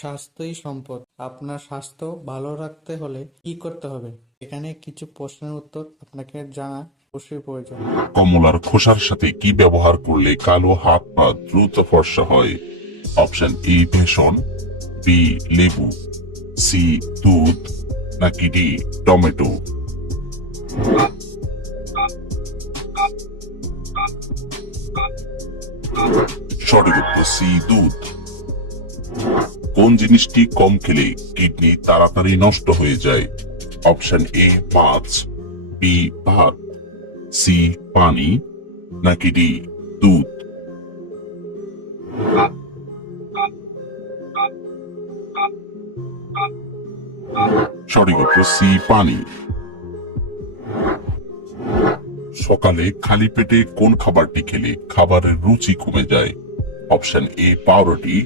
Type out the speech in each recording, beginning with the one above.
স্বাস্থ্যই সম্পদ। আপনার স্বাস্থ্য ভালো রাখতে হলে কি করতে হবে? এখানে কিছু প্রশ্নের উত্তর আপনাকে জানা অবশ্যই প্রয়োজন। কমলার খোসার সাথে কি ব্যবহার করলে কালো হাত পা দ্রুত ফর্সা হয়? অপশন এ বেসন, বি লেবু, সি দুধ, নাকি ডি টমেটো? সঠিক উত্তর সি দুধ। কোন জিনিসটি কম খেলে কিডনি তাড়াতাড়ি নষ্ট হয়ে যায়? অপশন এ মাছ, বি ভাত, সি পানি, নাকি ডি দুধ? সঠিক উত্তর সি পানি। সকালে খালি পেটে কোন খাবারটি খেলে খাবারের রুচি কমে যায়? অপশন এ পাউরুটি,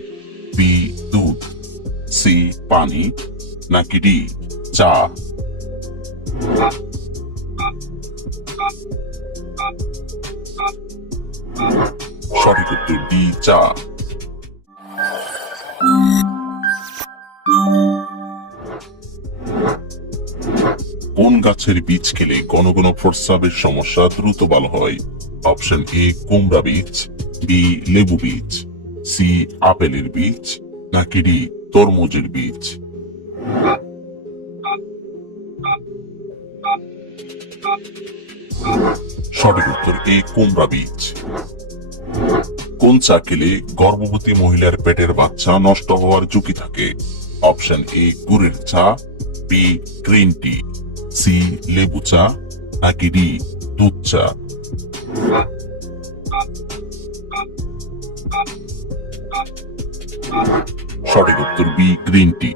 বি দুধ, সি পানি, নাকি ডি চা? সঠিক উত্তর ডি চা। কোন গাছের বীজ খেলে ঘন ঘন প্রস্রাবের সমস্যা দ্রুত ভালো হয়? অপশন এ কুমড়া বীজ, বি লেবু বীজ, সি আপেলের বীজ, নাকি ডি তরমুজের বীজ? সঠিক উত্তর এ কুমড়া বীজ। কোন চা খেলে গর্ভবতী মহিলার পেটের বাচ্চা নষ্ট হওয়ার ঝুঁকি থাকে? অপশন এ গুড়ের চা, বি গ্রিন টি, সি লেবু চা, নাকি ডি দুধ চা? সঠিক উত্তর বি গ্রিন টি।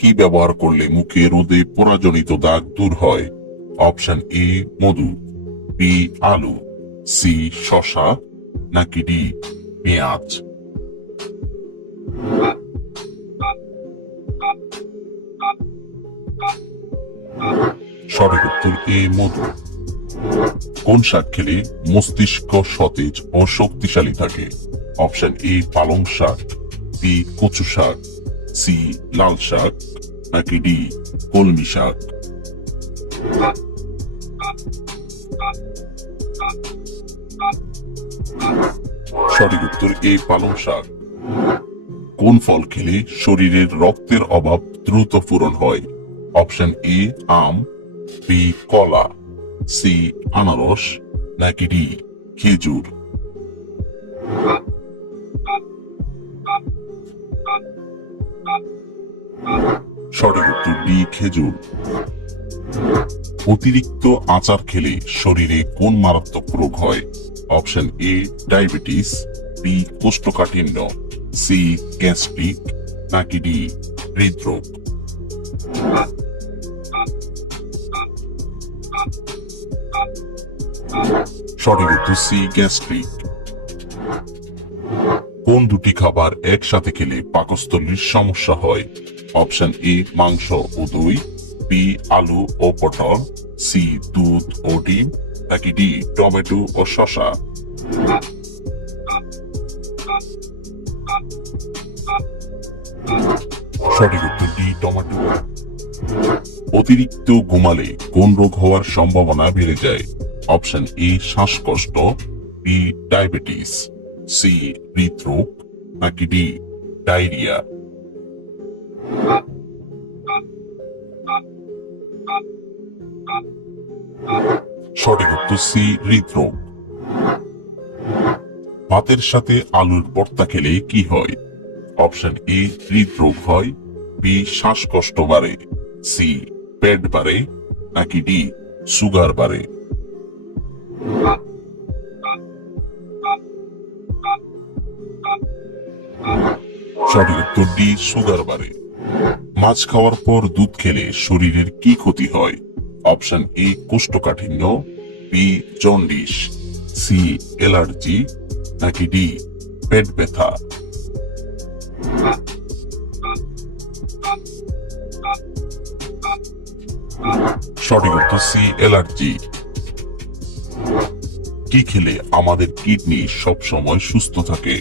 কি ব্যবহার করলে মুখে রোদে পোড়াজনিত দাগ দূর হয়? অপশন এ মধু, বি আলু, সি শসা, নাকি ডি পেঁয়াজ? সঠিক উত্তর এ মধু। কোন শাক খেলে মস্তিষ্ক সতেজ ও শক্তিশালী থাকে? অপশন এ পালং শাক, বি কচু শাক, সি লাল শাক, নাকি ডি কলমি শাক? সঠিক উত্তর এ পালং শাক। কোন ফল খেলে শরীরের রক্তের অভাব দ্রুত পূরণ হয়? অপশন এ আম, বি কলা, সি আনারস, নাকি ডি খেজুর? সঠিক উত্তর ডি খেজুর। অতিরিক্ত আচার খেলে শরীরে কোন মারাত্মক রোগ হয়? অপশন এ ডায়াবেটিস, বি কোষ্ঠকাঠিন্য, সি গ্যাস্ট্রিক, নাকি ডি হৃদরোগ? সঠিক উত্তর সি গ্যাস্ট্রিক। কোন দুটি খাবার একসাথে খেলে পাকস্থলীর সমস্যা হয়? অপশন এ মাংস ও দই, বি আলু ও পটল, সি দুধ ও ডিম, নাকি ডি টমেটো ও শসা? সঠিক উত্তর ডি টমেটো। অতিরিক্ত ঘুমালে কোন রোগ হওয়ার সম্ভাবনা বেড়ে যায়? অপশন এ শ্বাসকষ্ট, বি ডায়াবেটিস, সি হৃদরোগ, নাকি ডি ডায়রিয়া? সঠিক উত্তর সি হৃদরোগ। ভাতের সাথে আলুর ভর্তা খেলে কি হয়? অপশন এ হৃদরোগ হয়, বি শ্বাসকষ্ট বাড়ে, সি পেট বাড়ে, নাকি ডি সুগার বাড়ে? সঠিক উত্তর ডি সুগার বাড়ে। মাছ খাওয়ার পর দুধ খেলে শরীরের কি ক্ষতি হয়? অপশন এ কোষ্ঠকাঠিন্য, বি জন্ডিস, সি অ্যালার্জি, নাকি ডি পেট ব্যথা? সঠিক উত্তর সি অ্যালার্জি। কি খেলে আমাদের কিডনি সব সময় সুস্থ থাকে?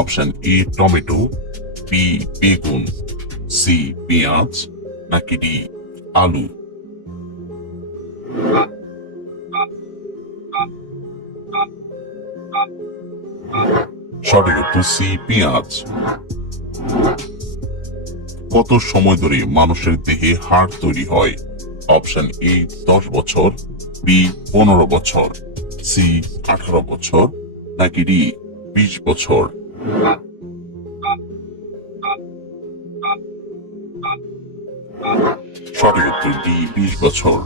অপশন এ টমেটো, বি বেগুন, সি পেঁয়াজ, নাকি ডি আলু? সঠিক উত্তর সি পেঁয়াজ। কত সময় ধরে মানুষের দেহে হাড় তৈরি হয়? অপশন এ 10 বছর, বি 15 বছর, সি 18 বছর, নাকি ডি 20 বছর? সঠিক উত্তর ডি 20 বছর।